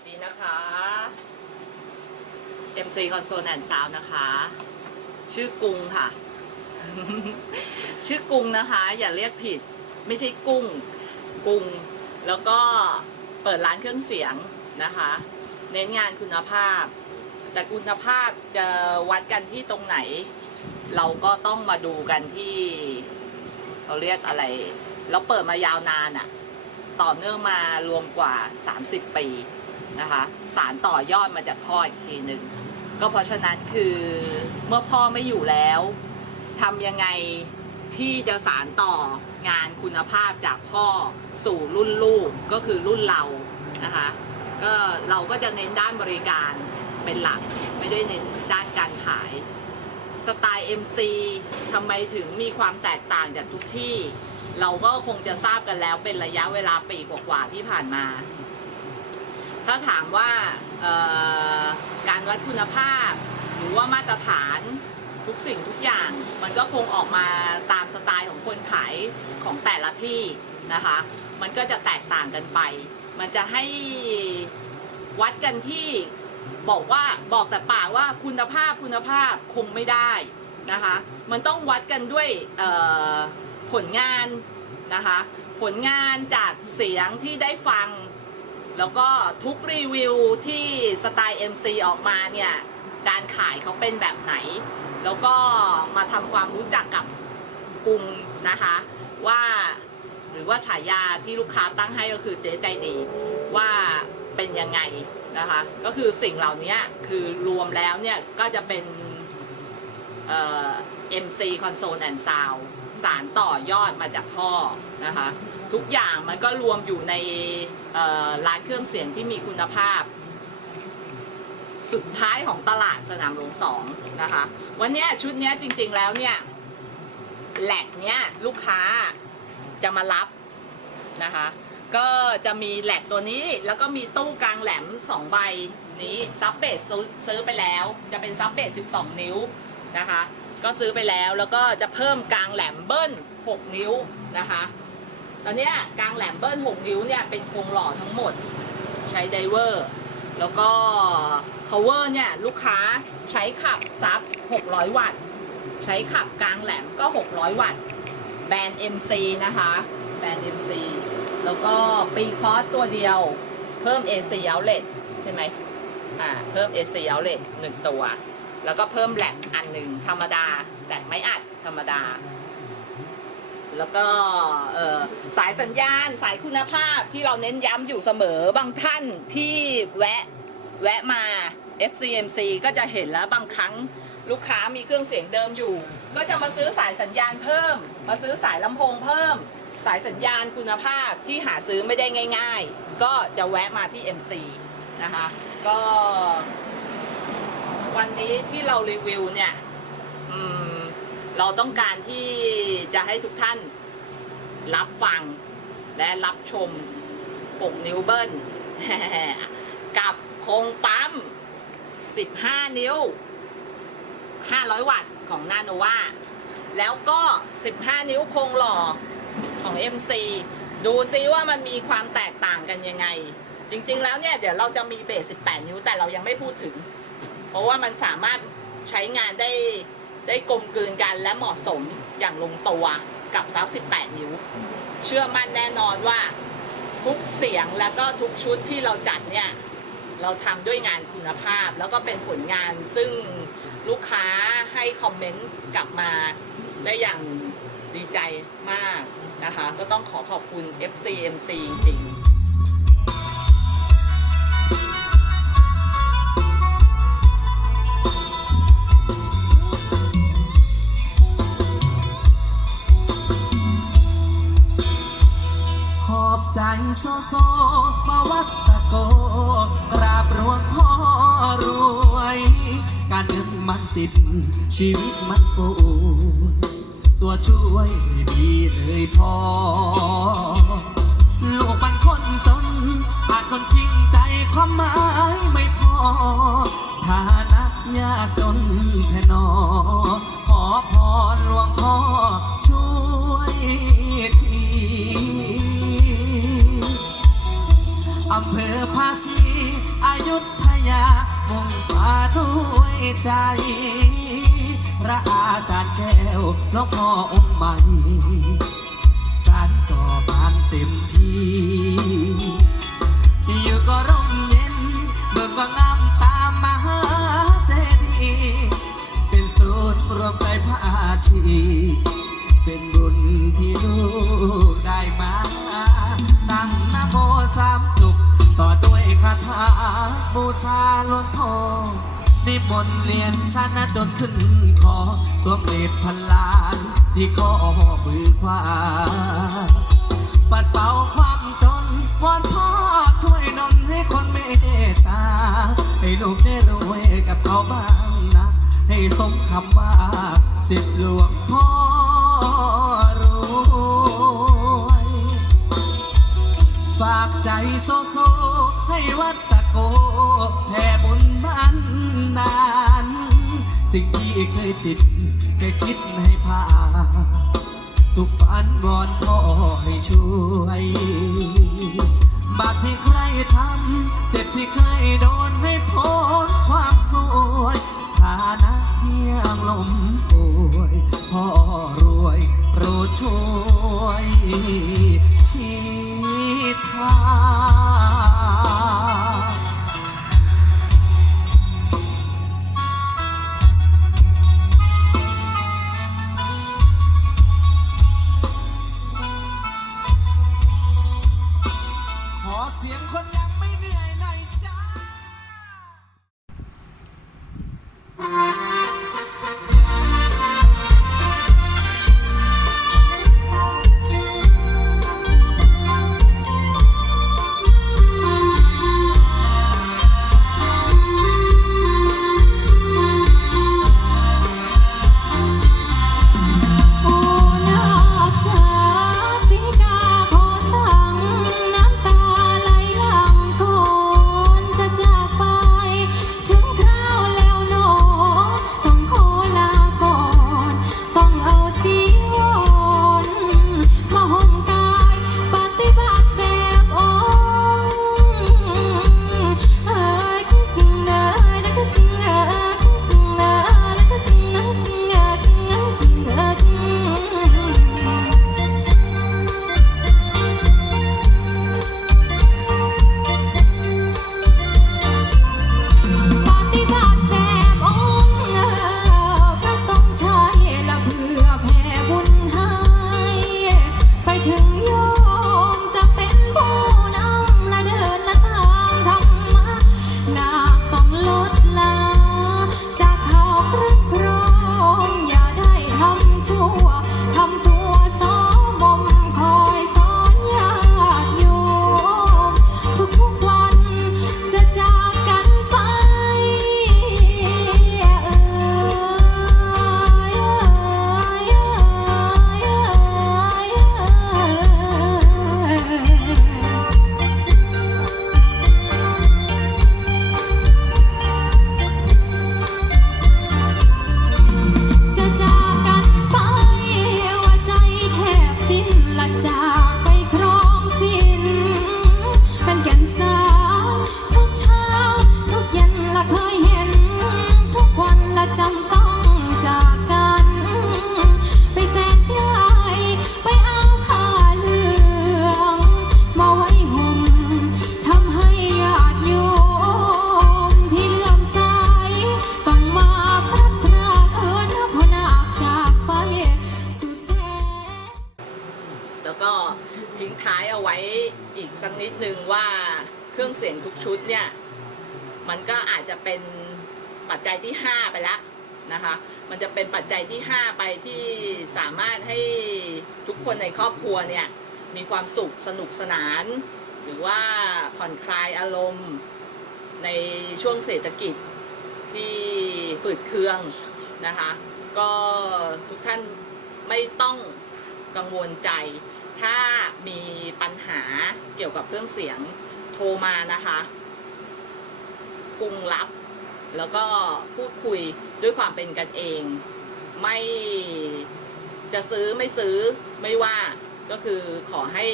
สดีนะคะ MC Console and Sound นะคะ ชื่อกรุงค่ะ ชื่อกรุงนะคะ อย่าเรียกผิด ไม่ใช่กุ้งกรุงแล้วก็เปิดร้านเครื่องเสียงนะคะ เน้นงานคุณภาพ แต่คุณภาพจะวัดกันที่ตรงไหน เราก็ต้องมาดูกันที่เขาเรียกอะไรเราเปิดมายาวนานอะ ต่อเนื่องมารวมกว่า 30 ปี นะคะสารต่อยอดมาจากพ่ออีกทีหนึ่งก็เพราะฉะนั้นคือเมื่อพ่อไม่อยู่แล้วทำยังไงที่จะสารต่องานคุณภาพจากพ่อสู่รุ่นลูกก็คือรุ่นเรานะคะก็เราก็จะเน้นด้านบริการเป็นหลักไม่ได้เน้นด้านการขาย สไตล์ MC ทำไมถึงมีความแตกต่างจากทุกที่ เราก็คงจะทราบกันแล้วเป็นระยะเวลาปีกว่าๆที่ผ่านมา ถ้าถามว่าการวัดคุณภาพ หรือว่ามาตรฐานทุกสิ่งทุกอย่าง มันก็คงออกมาตามสไตล์ของคนขายของแต่ละที่นะคะ มันก็จะแตกต่างกันไป มันจะให้วัดกันที่บอกว่าบอกแต่ปากว่าคุณภาพคุณภาพคงไม่ได้นะคะ มันต้องวัดกันด้วยผลงานนะคะ ผลงานจากเสียงที่ได้ฟัง แล้วก็ทุกรีวิวที่สไตล์ MC ออกมาเนี่ย การขายเขาเป็นแบบไหน แล้วก็มาทำความรู้จักกับกลุ่มนะคะ ว่าหรือว่าฉายาที่ลูกค้าตั้งให้ก็คือเจ๊ใจดีว่าเป็นยังไงนะคะ ก็คือสิ่งเหล่านี้คือรวมแล้วเนี่ย ก็จะเป็นเอ่อ MC Console and Sound สารต่อยอดมาจากพ่อนะคะ ทุกอย่างมันก็รวมอยู่ในร้านเครื่องเสียงที่มีคุณภาพ สุดท้ายของตลาดสนามหลวงสองนะคะ วันนี้ชุดนี้จริงๆแล้วเนี่ยแหลกเนี้ยลูกค้าจะมารับนะคะ ก็จะมีแหลกตัวนี้แล้วก็มีตู้กลางแหลม 2 ใบนี้ซับเบสซื้อซื้อไปแล้ว จะเป็นซับเบส12 นิ้วนะคะ ก็ซื้อไปแล้วแล้วก็จะเพิ่มกลางแหลมเบิ้ล 6 นิ้วนะคะ ตอนนี้กลางแหลมเบิ้ล6นิ้วเนี่ยเป็นโครงหล่อทั้งหมดใช้ไดเวอร์ แล้วก็ power เนี่ยลูกค้าใช้ขับซับ 600 วัตต์ ใช้ขับกลางแหลมก็ 600 วัตต์ แบรนด์ MC นะคะ แบรนด์ MC แล้วก็ปีคอสตัวเดียว เพิ่ม AC outlet ใช่ไหมอ่า เพิ่ม AC outlet หนึ่งตัว แล้วก็เพิ่มแหลกอันหนึ่งธรรมดาแหลกไม้อัดธรรมดา แล้วก็ เอ่อายสัญญาณ สายคุณภาพที่เราเน้นย้ำอยู่เสมอบางท่านที่แวะแวะมา FCMC ก็จะเห็นแล้วบางครั้งลูกค้ามีเครื่องเสียงเดิมอยู่ ก็จะมาซื้อสายสัญญาณเพิ่ม มาซื้อสายลำโพงเพิ่ม สายสัญญาณคุณภาพที่หาซื้อไม่ได้ง่าย ๆ ก็จะแวะมาที่ MC นะคะ ก็วันนี้ที่เรารีวิวเนี่ยเราต้องการที่จะให้ทุกท่าน รับฟังและรับชม 6 นิ้วเบิ้ล กับโครงปั๊ม 15 นิ้ว 500 วัตต์ของนาโนวาแล้วก็ 15 นิ้วโครงหล่อของ MC ดูซิว่ามันมีความแตกต่างกันยังไง จริงๆแล้วเนี่ย เดี๋ยวเราจะมีเบส 18 นิ้วแต่เรายังไม่พูดถึง เพราะว่ามันสามารถใช้งานได้ได้กลมกลืนกันและเหมาะสมอย่างลงตัว กับซับ18 นิ้ว เชื่อมั่นแน่นอนว่าทุกเสียงแล้วก็ทุกชุดที่เราจัดเนี่ย เราทำด้วยงานคุณภาพ แล้วก็เป็นผลงานซึ่งลูกค้าให้คอมเมนต์กลับมาได้อย่างดีใจมากนะคะ ก็ต้องขอขอบคุณ FCMC จริง เงินมันติดชีวิตมันปวตัวช่วยไม่มีเลยพอโลกมันคนจนอาจคนจริงใจความหมายไม่พอฐานะยากจนแค่นอขอพรหลวงพ่อ ใจ พระอาจารย์แก้วหลวงพ่อองค์ใหม่สารต่อบานเต็มที่ อยู่ก็ร่มเย็น เบิกว่างามตามมหาเจดีย์เป็นศูนย์รวมใจพระอาชีเป็นบุญที่ลูกได้มา ตั้งนโมสามจุกต่อด้วยคาถาบูชาหลวงพ่อ นิมนเรียนชนะจนขึ้นคอสวมเรศพันล้านที่ข้อมือขวาปัดเป่าความจนวอนพ่อช่วยหนนให้คนเมตตา ให้ลูกได้รวยกับเขาบ้างนะ ให้สมคำว่าสิบหลวงพ่อรวย ฝากใจโซโซให้วัดต นาน สิ่งที่เคยติดแค่คิดให้ผ่านทุกฝันวอนพ่อให้ช่วย ก็ทิ้งท้ายเอาไว้อีกสักนิดนึงว่าเครื่องเสียงทุกชุดเนี่ย มันก็อาจจะเป็นปัจจัยที่ 5 ไปแล้วนะคะ มันจะเป็นปัจจัยที่ 5 ไปที่สามารถให้ทุกคนในครอบครัวเนี่ย มีความสุขสนุกสนาน หรือว่าผ่อนคลายอารมณ์ในช่วงเศรษฐกิจที่ฝืดเคืองนะคะ ก็ทุกท่านไม่ต้องกังวลใจ ถ้ามีปัญหาเกี่ยวกับเครื่องเสียงโทรมานะคะกรุงรับ แล้วก็พูดคุยด้วยความเป็นกันเอง ไม่จะซื้อไม่ซื้อไม่ว่าก็คือขอให้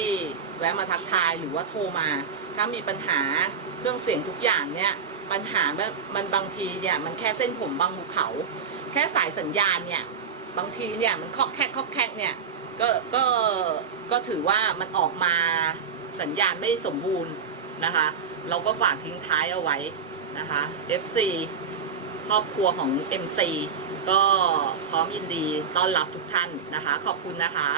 แวะมาทักทายหรือว่าโทรมา ถ้ามีปัญหาเครื่องเสียงทุกอย่างเนี่ยปัญหามันมันบางทีเนี่ยมันแค่เส้นผมบางภูเขา แค่สายสัญญาณเนี่ยบางทีเนี่ยมันคอกแคกคอกแคกเนี่ย ก็ก็ก็ถือว่ามันออกมาสัญญาณไม่สมบูรณ์นะคะ เราก็ฝากทิ้งท้ายเอาไว้นะคะ FC ครอบครัวของ MC ก็พร้อมยินดีต้อนรับทุกท่านนะคะ ขอบคุณนะคะ